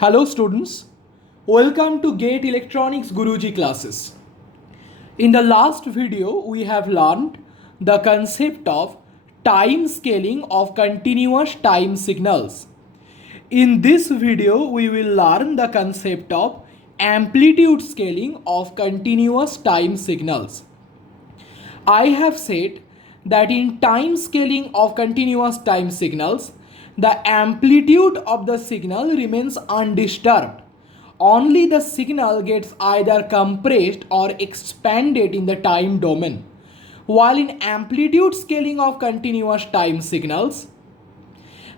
Hello students, welcome to Gate Electronics Guruji classes. In the last video we have learned the concept of time scaling of continuous time signals. In this video we will learn the concept of amplitude scaling of continuous time signals. I have said that in time scaling of continuous time signals, the amplitude of the signal remains undisturbed. Only the signal gets either compressed or expanded in the time domain. While in amplitude scaling of continuous time signals,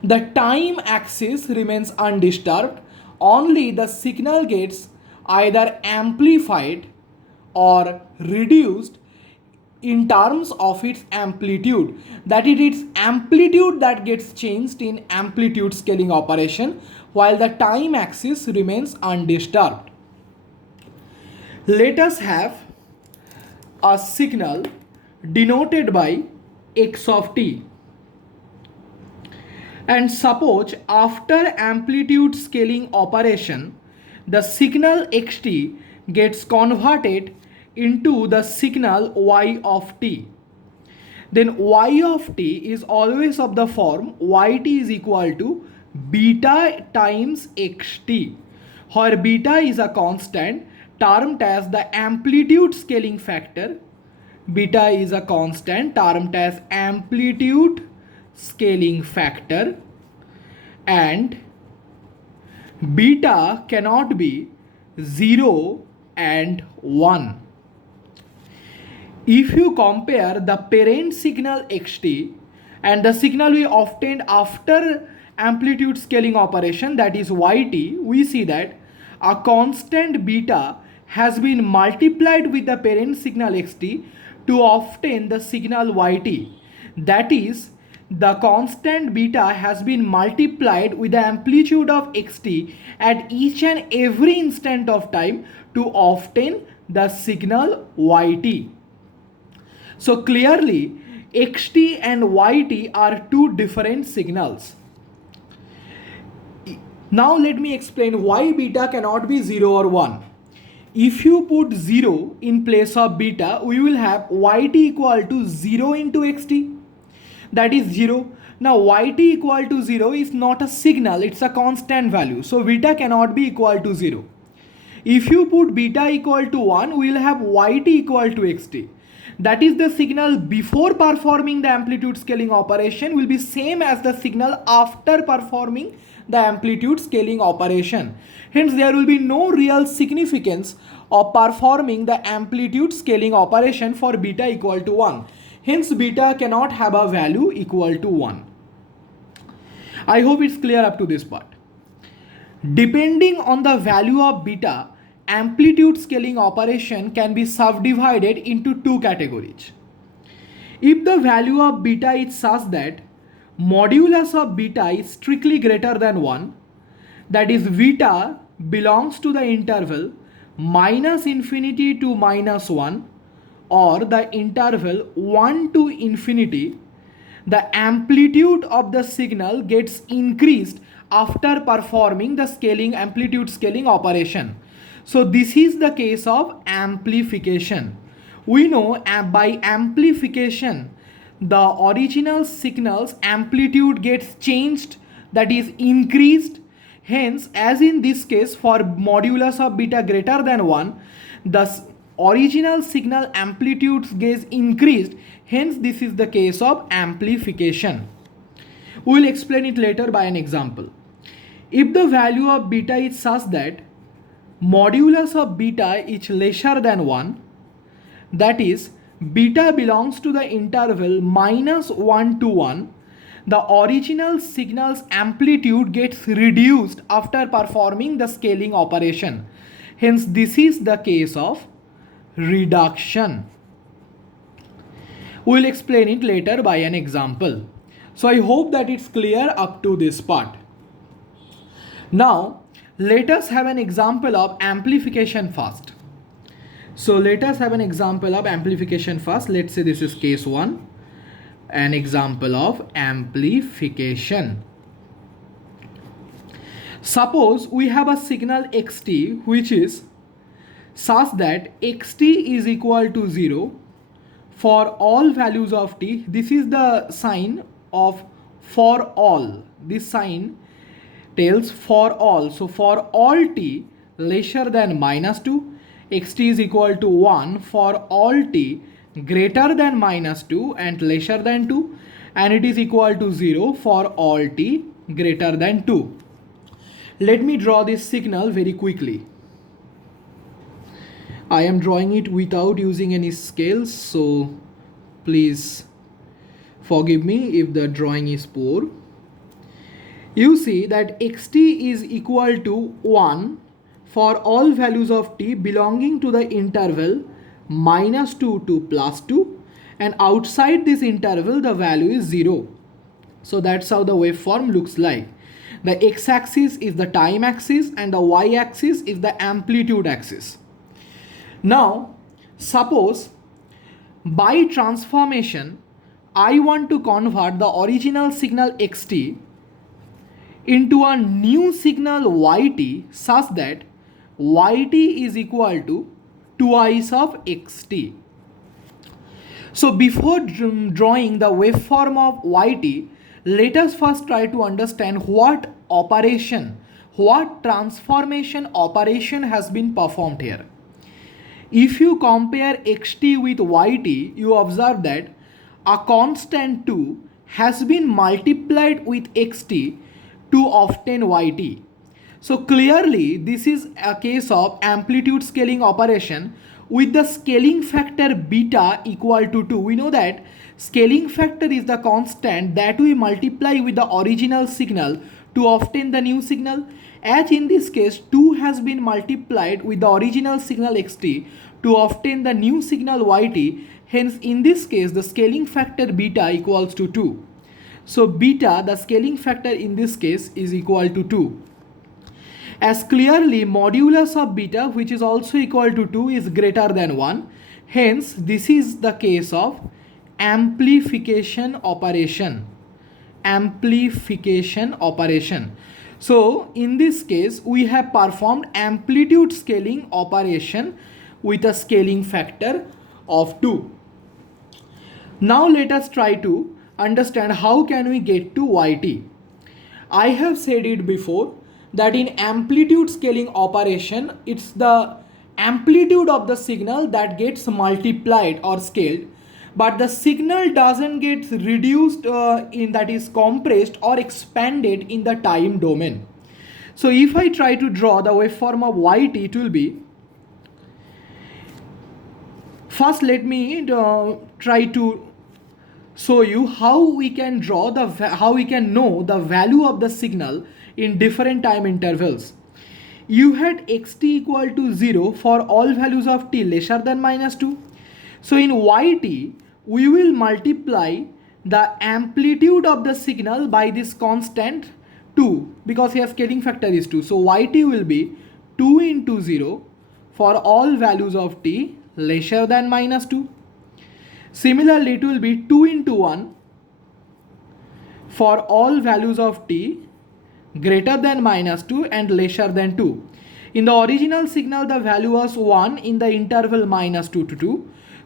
the time axis remains undisturbed. Only the signal gets either amplified or reduced in terms of its amplitude, that it is amplitude that gets changed in amplitude scaling operation while the time axis remains undisturbed. Let us have a signal denoted by x of t, and suppose after amplitude scaling operation the signal xt gets converted into the signal y of t. Then y of t is always of the form yt is equal to beta times xt, where beta is a constant termed as the amplitude scaling factor. Beta is a constant termed as amplitude scaling factor, and beta cannot be 0 and 1. If you compare the parent signal xt and the signal we obtained after amplitude scaling operation, that is yt, we see that a constant beta has been multiplied with the parent signal xt to obtain the signal yt. That is, the constant beta has been multiplied with the amplitude of xt at each and every instant of time to obtain the signal yt. So clearly xt and yt are two different signals. Now let me explain why beta cannot be 0 or 1. If you put 0 in place of beta, we will have yt equal to 0 into xt, that is 0. Now yt equal to 0 is not a signal, it's a constant value, so beta cannot be equal to 0. If you put beta equal to 1, we will have yt equal to xt. That is, the signal before performing the amplitude scaling operation will be same as the signal after performing the amplitude scaling operation. Hence there will be no real significance of performing the amplitude scaling operation for beta equal to 1. Hence beta cannot have a value equal to 1. I hope it's clear up to this part. Depending on the value of beta, amplitude scaling operation can be subdivided into two categories. If the value of beta is such that modulus of beta is strictly greater than 1, that is beta belongs to the interval minus infinity to minus 1 or the interval 1 to infinity, the amplitude of the signal gets increased after performing the amplitude scaling operation. So this is the case of amplification. We know by amplification the original signal's amplitude gets changed, that is increased. Hence, as in this case for modulus of beta greater than 1, the original signal amplitude gets increased. Hence this is the case of amplification. We will explain it later by an example. If the value of beta is such that modulus of beta is lesser than 1, that is beta belongs to the interval minus 1 to 1, the original signal's amplitude gets reduced after performing the scaling operation. Hence this is the case of reduction. We will explain it later by an example. So I hope that it's clear up to this part. Now let us have an example of amplification first. So let us have an example of amplification first. Let's say this is case 1, an example of amplification. Suppose we have a signal xt which is such that xt is equal to 0 for all values of t. This is the sign of for all. This sign tells for all. So for all t lesser than -2, xt is equal to 1 for all t greater than -2 and lesser than 2, and it is equal to 0 for all t greater than 2. Let me draw this signal very quickly. I am drawing it without using any scales, so please forgive me if the drawing is poor. You see that xt is equal to 1 for all values of t belonging to the interval -2 to +2, and outside this interval the value is 0. So that's how the waveform looks like. The x-axis is the time axis and the y-axis is the amplitude axis. Now, suppose by transformation I want to convert the original signal xt into a new signal yt such that yt is equal to twice of xt. So before drawing the waveform of yt, let us first try to understand what transformation operation has been performed here. If you compare xt with yt, you observe that a constant 2 has been multiplied with xt to obtain yt. So clearly this is a case of amplitude scaling operation with the scaling factor beta equal to 2. We know that scaling factor is the constant that we multiply with the original signal to obtain the new signal. As in this case 2 has been multiplied with the original signal xt to obtain the new signal yt. Hence in this case the scaling factor beta equals to 2. So beta, the scaling factor in this case, is equal to 2. As clearly modulus of beta, which is also equal to 2, is greater than 1. Hence this is the case of amplification operation. Amplification operation. So in this case we have performed amplitude scaling operation with a scaling factor of 2. Now let us try to understand how can we get to yt. I have said it before that in amplitude scaling operation it's the amplitude of the signal that gets multiplied or scaled, but the signal doesn't get reduced that is compressed or expanded in the time domain. So if I try to draw the waveform of yt, it will be, first let me try to show you how we can know the value of the signal in different time intervals. You had xt equal to 0 for all values of t lesser than -2. So in yt we will multiply the amplitude of the signal by this constant 2 because here scaling factor is 2. So yt will be 2 into 0 for all values of t lesser than -2. Similarly, it will be 2 into 1 for all values of t greater than -2 and lesser than 2. In the original signal, the value was 1 in the interval -2 to 2.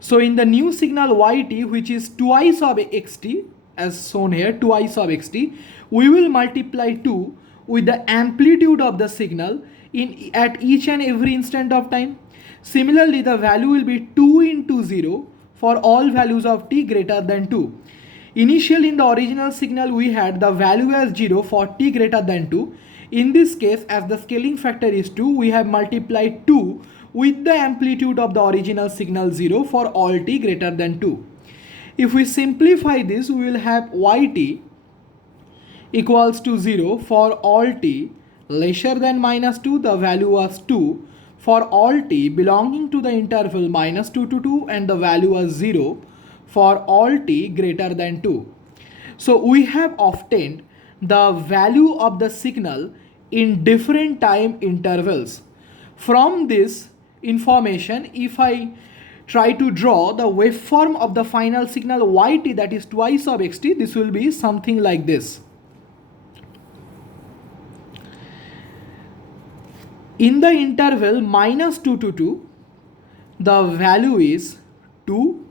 So in the new signal yt, which is twice of xt, as shown here, twice of xt, we will multiply 2 with the amplitude of the signal at each and every instant of time. Similarly, the value will be 2 into 0 for all values of t greater than 2. Initially in the original signal we had the value as 0 for t greater than 2. In this case, as the scaling factor is 2, we have multiplied 2 with the amplitude of the original signal 0 for all t greater than 2. If we simplify this, we will have yt equals to 0 for all t lesser than -2, the value was 2 for all t belonging to the interval -2 to 2, and the value was 0 for all t greater than 2. So we have obtained the value of the signal in different time intervals. From this information, if I try to draw the waveform of the final signal yt, that is twice of xt, this will be something like this. In the interval minus 2 to 2, the value is 2,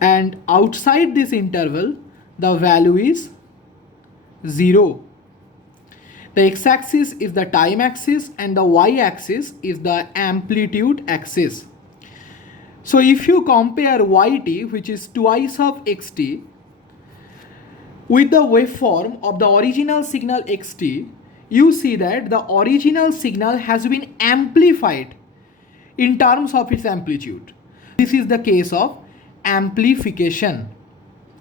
and outside this interval the value is 0. The x-axis is the time axis and the y-axis is the amplitude axis. So if you compare yt, which is twice of xt, with the waveform of the original signal xt, you see that the original signal has been amplified in terms of its amplitude. This is the case of amplification.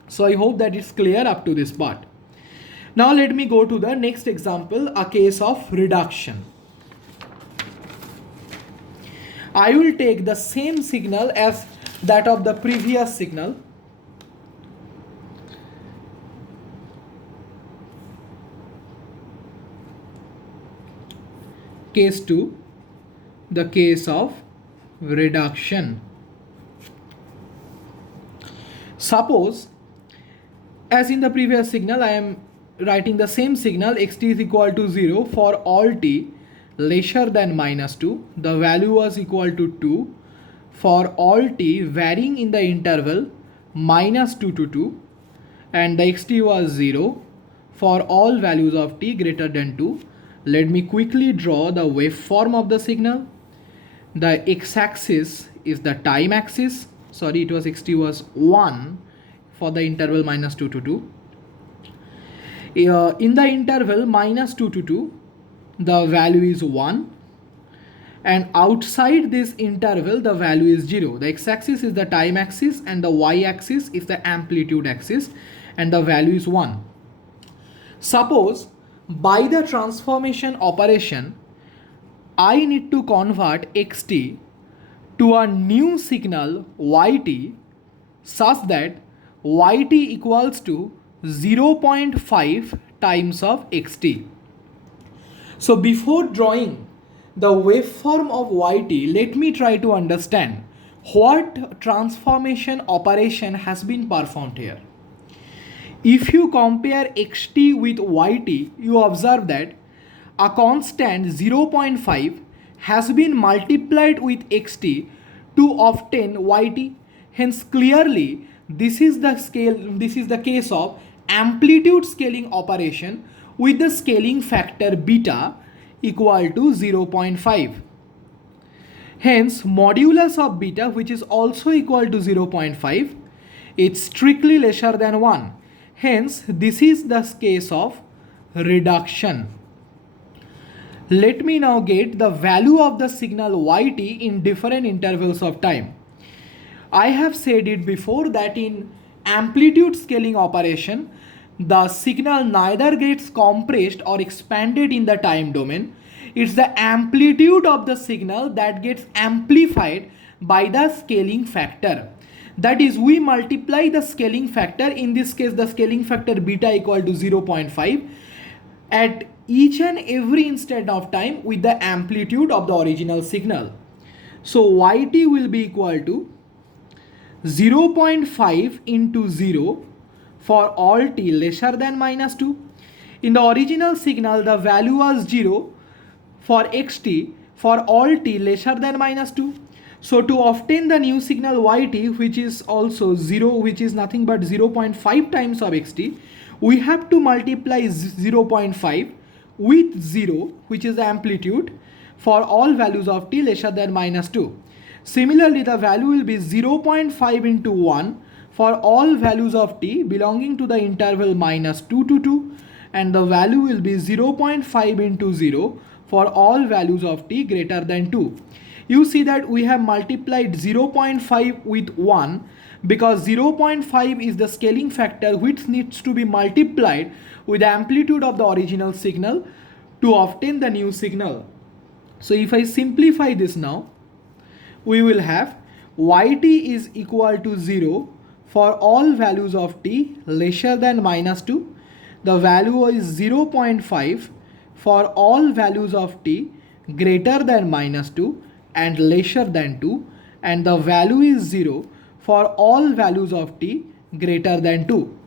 So I hope that it's clear up to this part. Now let me go to the next example, a case of reduction. I will take the same signal as that of the previous signal. Case 2, the case of reduction. Suppose, as in the previous signal, I am writing the same signal xt is equal to 0 for all t lesser than minus 2. The value was equal to 2 for all t varying in the interval minus 2 to 2, and the xt was 0 for all values of t greater than 2. Let me quickly draw the waveform of the signal. The x-axis is the time axis. Sorry, it was xt was 1 for the interval minus 2 to 2. In the interval minus 2 to 2, the value is 1, and outside this interval the value is 0. The x-axis is the time axis and the y-axis is the amplitude axis, and the value is 1. Suppose by the transformation operation I need to convert xt to a new signal yt such that yt equals to 0.5 times of xt. So before drawing the waveform of yt, let me try to understand what transformation operation has been performed here. If you compare xt with yt, you observe that a constant 0.5 has been multiplied with xt to obtain yt. Hence clearly this is the case of amplitude scaling operation with the scaling factor beta equal to 0.5. Hence modulus of beta, which is also equal to 0.5, it's strictly lesser than 1. Hence this is the case of reduction. Let me now get the value of the signal yt in different intervals of time. I have said it before that in amplitude scaling operation, the signal neither gets compressed or expanded in the time domain. It's the amplitude of the signal that gets amplified by the scaling factor. That is, we multiply the scaling factor, in this case the scaling factor beta equal to 0.5 at each and every instant of time with the amplitude of the original signal. So yt will be equal to 0.5 into 0 for all t lesser than minus 2. In the original signal, the value was 0 for xt for all t lesser than minus 2. So to obtain the new signal yt, which is also 0, which is nothing but 0.5 times of xt, we have to multiply 0.5 with 0, which is the amplitude, for all values of t lesser than minus 2. Similarly, the value will be 0.5 into 1 for all values of t belonging to the interval minus 2 to 2, and the value will be 0.5 into 0 for all values of t greater than 2. You see that we have multiplied 0.5 with 1 because 0.5 is the scaling factor which needs to be multiplied with the amplitude of the original signal to obtain the new signal. So if I simplify this now, we will have yt is equal to 0 for all values of t lesser than minus 2. The value is 0.5 for all values of t greater than minus 2 and lesser than 2, and the value is 0 for all values of t greater than 2.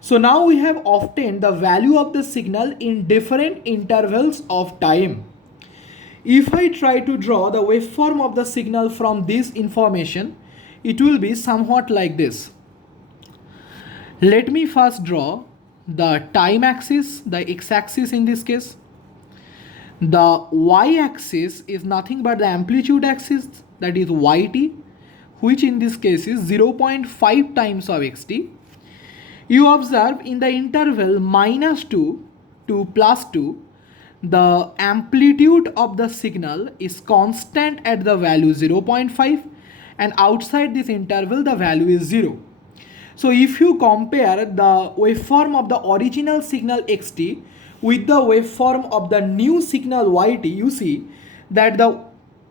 So now we have obtained the value of the signal in different intervals of time. If I try to draw the waveform of the signal from this information, it will be somewhat like this. Let me first draw the time axis, the x-axis in this case. The y-axis is nothing but the amplitude axis, that is yt, which in this case is 0.5 times of xt. You observe in the interval -2 to +2, the amplitude of the signal is constant at the value 0.5, and outside this interval the value is 0. So if you compare the waveform of the original signal xt with the waveform of the new signal yt, you see that the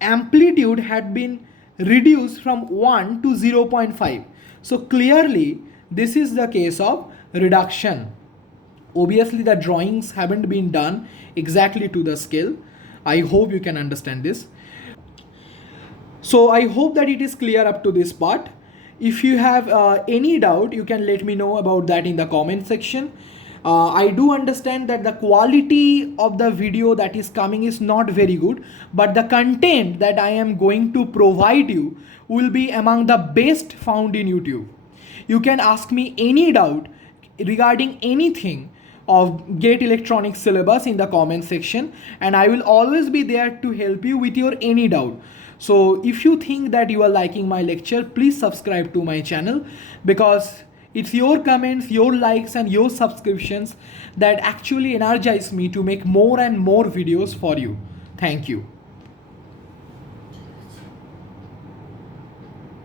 amplitude had been reduced from 1 to 0.5. So clearly this is the case of reduction. Obviously the drawings haven't been done exactly to the scale. I hope you can understand this. So I hope that it is clear up to this part. If you have any doubt, you can let me know about that in the comment section. I do understand that the quality of the video that is coming is not very good, but the content that I am going to provide you will be among the best found in YouTube. You can ask me any doubt regarding anything of GATE electronics syllabus in the comment section, and I will always be there to help you with your any doubt. So if you think that you are liking my lecture, please subscribe to my channel, because it's your comments, your likes and your subscriptions that actually energize me to make more and more videos for you. Thank you.